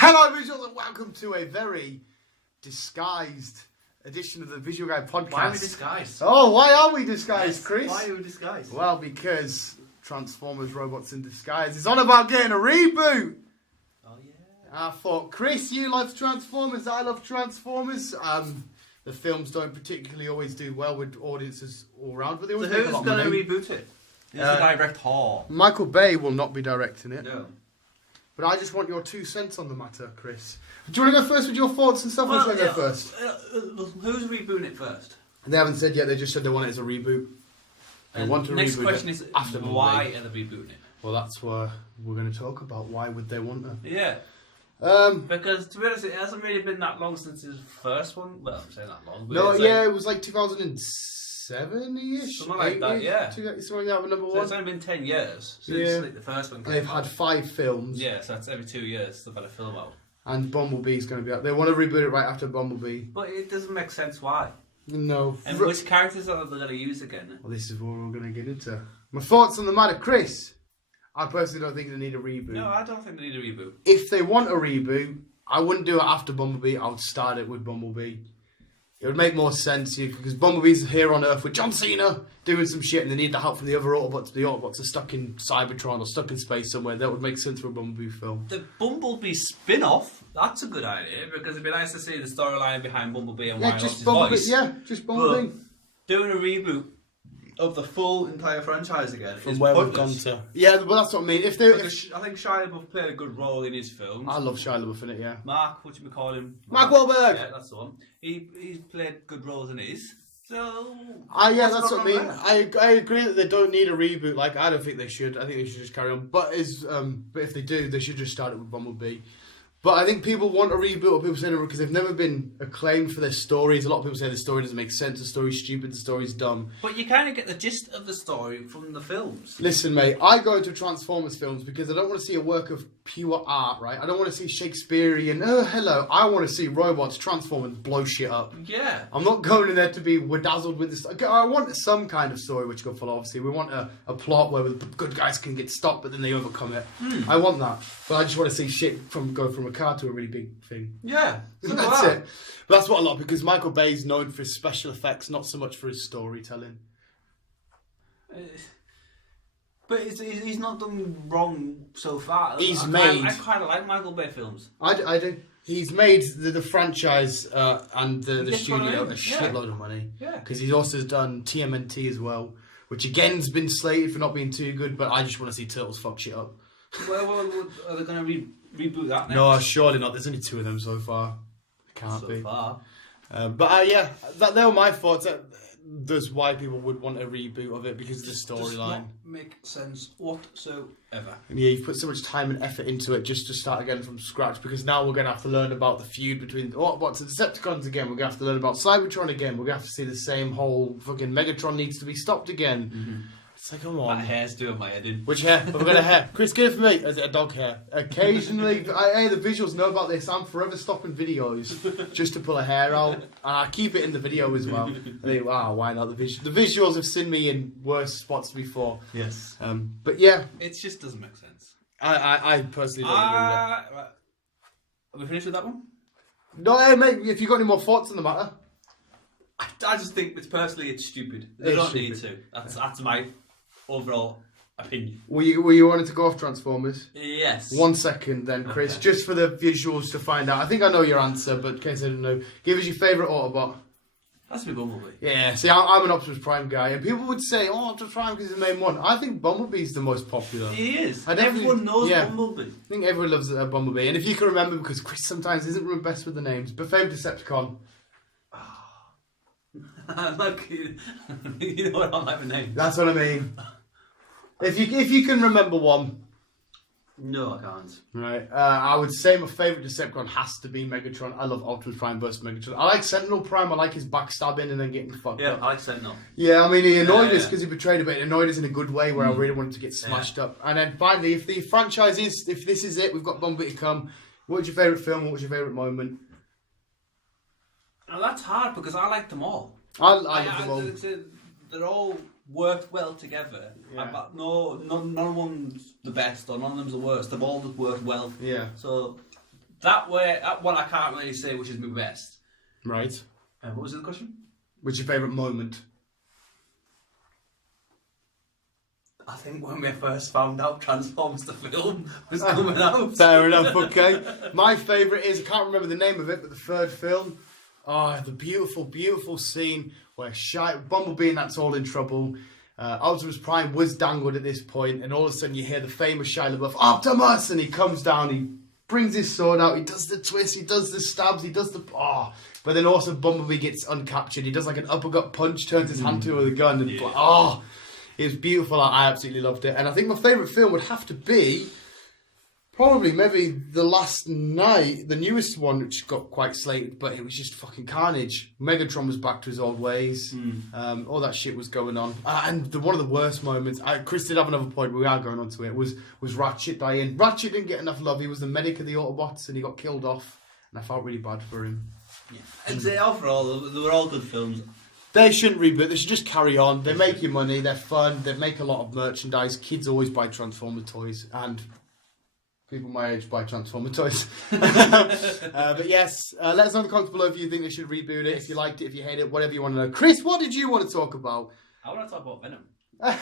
Hello, visuals, and welcome to a very disguised edition of the Visual Guide podcast. Why are we disguised? Oh, why are we disguised, Chris? Why are we disguised? Well, because Transformers Robots in Disguise is on about getting a reboot. Oh, yeah. I thought, Chris, you love Transformers, I love Transformers. The films don't particularly always do well with audiences all around, but they always So make a who's lot of going to money. reboot it? Who's the director? Michael Bay will not be directing it. No. But I just want your 2 cents on the matter, Chris. Do you want to go first with your thoughts and stuff, or should I go first? Who's rebooting it first? They haven't said yet, they just said they want it as a reboot. They want to next reboot question it is, after why Bumblebee. are they rebooting it? Well, that's what we're going to talk about. Why would they want to? Yeah. Because, to be honest, it hasn't really been that long since his first one. Well, I'm saying that long. But No, it's yeah, it was like 2007-ish? Something like that, yeah. Something like that, number So one. it's only been 10 years since like, the first one came They've out. had 5 films. Yeah, so that's every 2 years they've had a film out. And Bumblebee's going to be out. They want to reboot it right after Bumblebee. But it doesn't make sense why. No. And which characters are they going to use again? Well, this is what we're going to get into. My thoughts on the matter, Chris. I personally don't think they need a reboot. No, I don't think they need a reboot. If they want a reboot, I wouldn't do it after Bumblebee. I would start it with Bumblebee. It would make more sense because Bumblebee's here on Earth with John Cena doing some shit, and they need the help from the other Autobots. The Autobots are stuck in Cybertron or stuck in space somewhere. That would make sense for a Bumblebee film. The Bumblebee spin-off, that's a good idea because it'd be nice to see the storyline behind Bumblebee and why he lost his voice. Yeah, just Bumblebee. But doing a reboot of the full entire franchise again From is where pointless. we've gone to. Yeah, but that's what I mean. If they, I think Shia LaBeouf played a good role in his films. I love Shia LaBeouf in it. Yeah. Mark, what should we call him? Mark Wahlberg. Yeah, that's the one. He's played good roles in his. So. Yeah, that's what I mean. there? I agree that they don't need a reboot. Like, I don't think they should. I think they should just carry on. But if they do, they should just start it with Bumblebee. But I think people want a reboot, or people say because they've never been acclaimed for their stories. A lot of people say the story doesn't make sense, the story's stupid, the story's dumb. But you kind of get the gist of the story from the films. Listen, mate, I go into Transformers films because I don't want to see a work of pure art, right? I don't want to see Shakespearean, oh, hello. I want to see robots transform and blow shit up. Yeah. I'm not going in there to be dazzled with this. I want some kind of story which go follow, obviously. We want a plot where the good guys can get stopped, but then they overcome it. I want that. But I just want to see shit go from a car to a really big thing. Yeah. That's it. But that's what a lot, because Michael Bay's known for his special effects, not so much for his storytelling. But he's not done wrong so far. I kind of like Michael Bay films. I do. He's made the franchise and the studio a shitload of money. Yeah. Because he's also done TMNT as well, which again's been slated for not being too good, but I just want to see Turtles fuck shit up. Well, are they going to reboot that next? No, surely not. There's only 2 of them so far. Can't be. So far. Yeah, they were my thoughts. That's why people would want a reboot of it, because of the Does storyline. not make sense whatsoever. And yeah, you've put so much time and effort into it just to start again from scratch, because now we're going to have to learn about the feud between Autobots and Decepticons again. We're going to have to learn about Cybertron again. We're going to have to see the same whole fucking Megatron needs to be stopped again. Mm-hmm. It's like, come on. My hair's doing my head in. Which hair? Have we got a hair? Chris, get it for me. Is it a dog hair? Occasionally, the visuals know about this. I'm forever stopping videos just to pull a hair out. And I keep it in the video as well. I think, wow, why not? The visuals have seen me in worse spots before. Yes. But yeah. It just doesn't make sense. I personally don't agree with that. Right. Are we finished with that one? No, hey, mate, if you've got any more thoughts on the matter. I just think, it's stupid. They don't need to. That's my overall opinion. Were you wanting to go off Transformers? Yes. 1 second then, Chris, Okay. just for the visuals to find out. I think I know your answer, but in case I didn't know, give us your favourite Autobot. That's me Bumblebee. Yeah, see, I'm an Optimus Prime guy, and people would say, oh, Optimus Prime because he's the main one. I think Bumblebee's the most popular. He is. I definitely- Everyone knows yeah. Bumblebee. I think everyone loves Bumblebee, and if you can remember, because Chris sometimes isn't best with the names, but favourite Decepticon. Look, you know what I like the name. That's what I mean. If you can remember one. No, I can't. Right, I would say my favourite Decepticon has to be Megatron. I love Optimus Prime versus Megatron. I like Sentinel Prime. I like his backstabbing and then getting fucked Yeah, up. I like Sentinel. Yeah, I mean, he annoyed us Yeah. because he betrayed us, but he annoyed us in a good way where I really wanted to get smashed up. And then finally, if the franchise if this is it, we've got Bumblebee to come. What was your favourite film? What was your favourite moment? Well, that's hard because I like them all. I love them all. They're all worked well together. Yeah. But none of them's the best or none of them's the worst. They've all just worked well. Yeah. So that one I can't really say which is my best. Right. What was the question? What's your favourite moment? I think when we first found out Transformers the film was coming out. Fair enough, okay. My favourite is, I can't remember the name of it, but the third film. Oh, the beautiful, beautiful scene where Bumblebee and that's all in trouble. Optimus Prime was dangled at this point, and all of a sudden you hear the famous Shia LaBeouf, Optimus! And he comes down, he brings his sword out, he does the twist, he does the stabs, he does the... Oh. But then also Bumblebee gets uncaptured, he does like an uppercut punch, turns his hand to with a gun, and oh... It was beautiful. I absolutely loved it. And I think my favourite film would have to be probably maybe The Last Night, the newest one, which got quite slated, but it was just fucking carnage. Megatron was back to his old ways. All that shit was going on. And one of the worst moments, Chris did have another point, but we are going on to it, was Ratchet dying. Ratchet didn't get enough love. He was the medic of the Autobots and he got killed off. And I felt really bad for him. Yeah. And overall, they were all good films. They shouldn't reboot. They should just carry on. They make you money. They're fun. They make a lot of merchandise. Kids always buy Transformer toys, and people my age buy Transformer toys. But yes, let us know in the comments below if you think they should reboot it. If you liked it, if you hate it, whatever you want to know. Chris, what did you want to talk about? I want to talk about Venom.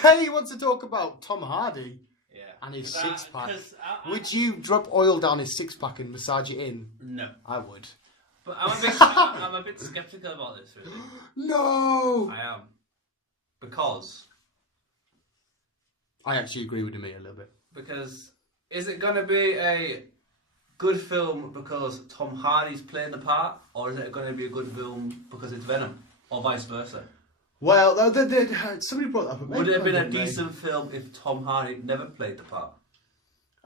Hey, he wants to talk about Tom Hardy. Yeah. And his six-pack. Would you drop oil down his six-pack and massage it in? No. I would. But I'm a bit sceptical about this, really. No! I am. Because I actually agree with him a little bit. Because is it going to be a good film because Tom Hardy's playing the part, or is it going to be a good film because it's Venom, or vice versa? Well, somebody brought that up. Would it have been a decent film if Tom Hardy never played the part?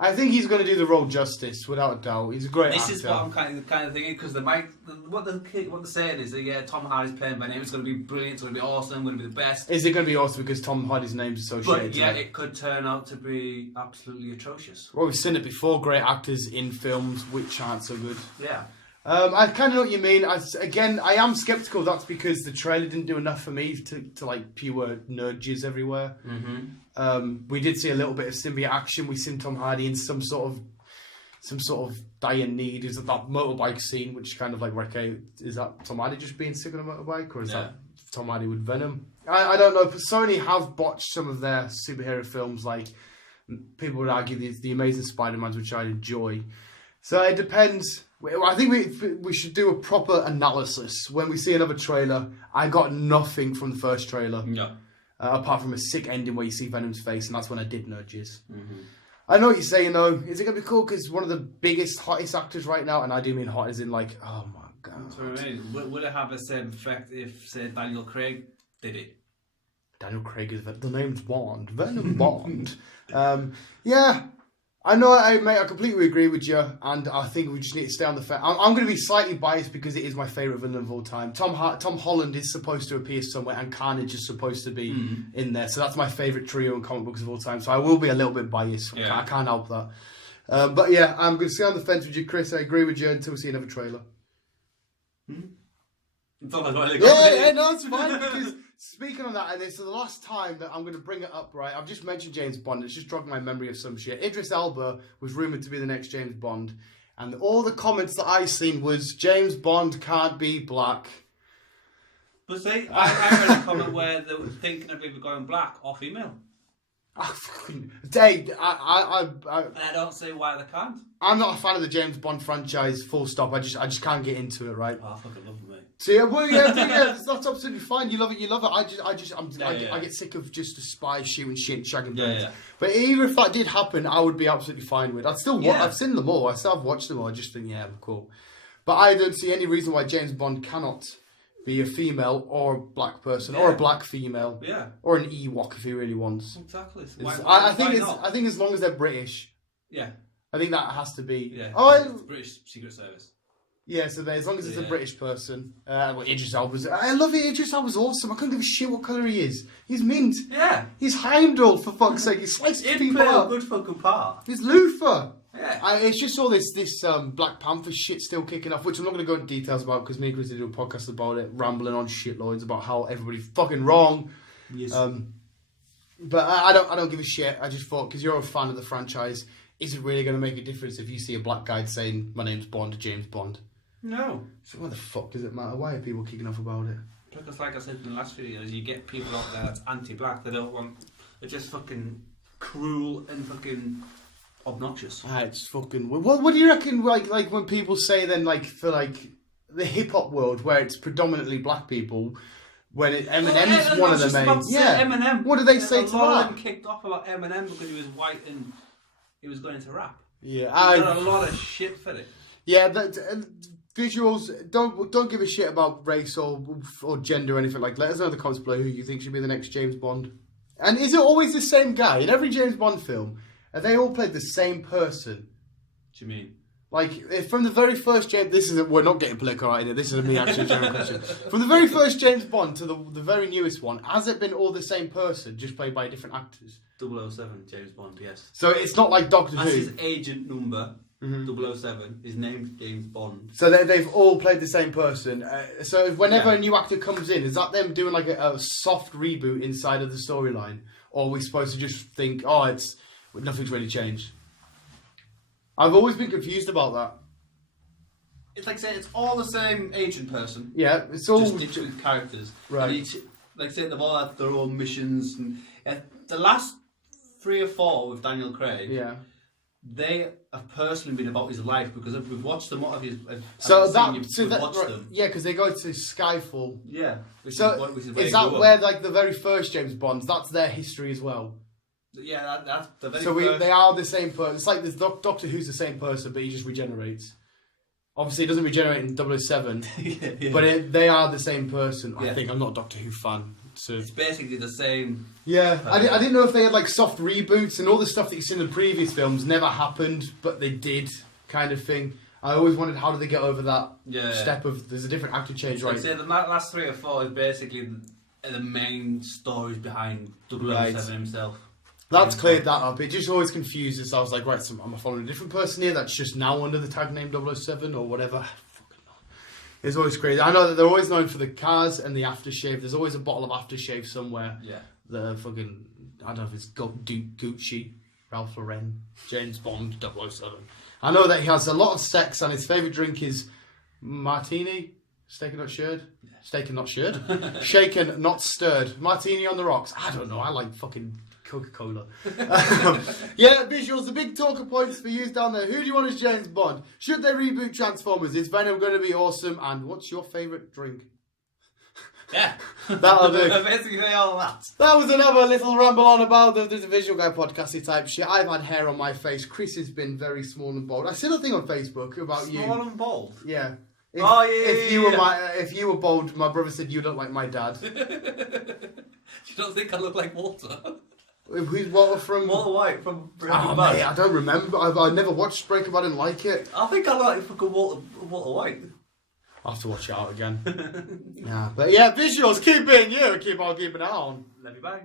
I think he's going to do the role justice, without a doubt. He's a great actor. This is what I'm kind of thinking, because what they're saying is that, yeah, Tom Hardy's playing Venom, it's going to be brilliant, it's going to be awesome, going to be the best. Is it going to be awesome because Tom Hardy's name's associated? But yeah, it could turn out to be absolutely atrocious. Well, we've seen it before, great actors in films which aren't so good. Yeah. I kind of know what you mean. I am sceptical. That's because the trailer didn't do enough for me to like pure nerd jizz everywhere. We did see a little bit of symbiote action. We seen Tom Hardy in some sort of dire need. Is that motorbike scene, which kind of like, okay, is that Tom Hardy just being sick on a motorbike, or is that Tom Hardy with Venom? I don't know. But Sony have botched some of their superhero films. Like people would argue the Amazing Spider-Mans, which I enjoy. So it depends. I think we should do a proper analysis. When we see another trailer, I got nothing from the first trailer. No. Apart from a sick ending where you see Venom's face, and that's when I did nudges. I know what you're saying, though. Is it going to be cool? Because one of the biggest, hottest actors right now, and I do mean hot as in like, oh my god. So, would it have the same effect if, say, Daniel Craig did it? Daniel Craig is the name's Bond. Venom Bond. Yeah. I know, mate, I completely agree with you, and I think we just need to stay on the fence. I'm going to be slightly biased because it is my favourite villain of all time. Tom Holland is supposed to appear somewhere, and Carnage is supposed to be in there. So that's my favourite trio in comic books of all time. So I will be a little bit biased. Yeah. I can't help that. But yeah, I'm going to stay on the fence with you, Chris. I agree with you until we see another trailer. Yeah, no, it's fine because speaking on that, and this is the last time that I'm going to bring it up, right? I've just mentioned James Bond. It's just jogged my memory of some shit. Idris Elba was rumoured to be the next James Bond, and all the comments that I seen was James Bond can't be black. But see, I read a comment where they were thinking of either going black or female. Dave, and I don't see why they can't. I'm not a fan of the James Bond franchise, full stop. I just can't get into it, right? Oh, I fucking love it, mate. So yeah, that's absolutely fine. You love it. I get sick of just the spies shooting shit and shagging birds. Yeah. But even if that did happen, I would be absolutely fine with. I've seen them all. I still have watched them all. I just think, yeah, cool. But I don't see any reason why James Bond cannot be a female or a black person or a black female, or an Ewok if he really wants. Exactly. I think as long as they're British, I think that has to be. Yeah. British Secret Service. Yeah, so as long as it's a British person. Idris Elba's. I love it. Idris Elba's awesome. I couldn't give a shit what colour he is. He's mint. Yeah. He's Heimdall, for fuck's sake. He slices people up. A good fucking part. He's Luther. Yeah. It's just all this Black Panther shit still kicking off, which I'm not going to go into details about because me and Chris did a podcast about it, rambling on shitloads about how everybody's fucking wrong. Yes. But I don't give a shit. I just thought, because you're a fan of the franchise, is it really going to make a difference if you see a black guy saying, my name's Bond, James Bond? No. So why the fuck does it matter? Why are people kicking off about it? Because like I said in the last video, you get people out there that's anti-black, they don't want, they're just fucking cruel and fucking obnoxious. It's fucking... What do you reckon, like when people say then, like, for, like, the hip-hop world, where it's predominantly black people, when Eminem's one of the main... Yeah, Eminem. What do they say to that? A lot that? of them kicked off about Eminem because he was white and he was going into rap. Yeah, He got a lot of shit for it. Yeah, visuals, don't give a shit about race or gender or anything like that. Let us know in the comments below who you think should be the next James Bond. And is it always the same guy? In every James Bond film, have they all played the same person? What do you mean? Like, from the very first James... we're not getting political right here. This is me actually a general question. From the very first James Bond to the very newest one, has it been all the same person, just played by different actors? 007, James Bond, yes. So it's not like Doctor That's Who. his agent number, 007. His name's James Bond. So they've all played the same person. So whenever a new actor comes in, is that them doing like a soft reboot inside of the storyline? Or are we supposed to just think, nothing's really changed? I've always been confused about that. It's like saying it's all the same agent person. Yeah, it's all... Just different characters. Right. And like say they've all had their own missions. And the last 3 or 4 with Daniel Craig, Yeah. they have personally been about his life because we've watched them. What have you? Yeah, because they go to Skyfall. Yeah. Is that where like the very first James Bonds? That's their history as well. Yeah, that's the very so first... they are the same person. It's like this Doctor Who's the same person, but he just regenerates. Obviously, it doesn't regenerate in 007, but they are the same person. I think. I'm not a Doctor Who fan. So it's basically the same. Yeah, I didn't know if they had like soft reboots and all the stuff that you've seen in the previous films never happened, but they did, kind of thing. I always wondered how do they get over that step of there's a different actor change, right? I'd say the last 3 or 4 is basically the main stories behind 007 himself. That's cleared that up. It just always confuses. I was like, right, so am I following a different person here that's just now under the tag name 007 or whatever? It's always crazy. I know that they're always known for the cars and the aftershave. There's always a bottle of aftershave somewhere. Yeah. The fucking, I don't know if it's Gucci, Ralph Lauren, James Bond 007. I know that he has a lot of sex and his favourite drink is martini. Steak and not stirred? Yeah. Steak and not stirred? Shaken, not stirred. Martini on the rocks. I don't know. I like fucking Coca-Cola. Yeah, visuals, the big talker points for you down there. Who do you want as James Bond? Should they reboot Transformers? Is Venom going to be awesome? And what's your favourite drink? Yeah. That'll do. Basically all that. That was another little ramble on about the Visual Guy podcasty type shit. I've had hair on my face. Chris has been very small and bald. I said a thing on Facebook about you. Small and bald? Yeah. If you were bald, my brother said you look like my dad. You don't think I look like Walter? Who's Walter from? Walter White from Breaking Bad. Mate, I don't remember. I never watched Breaking Bad. I didn't like it. I think I look like fucking Walter White. I'll have to watch it out again. Yeah, but yeah, visuals, keep being you, keep on keeping it on. Love you, bye.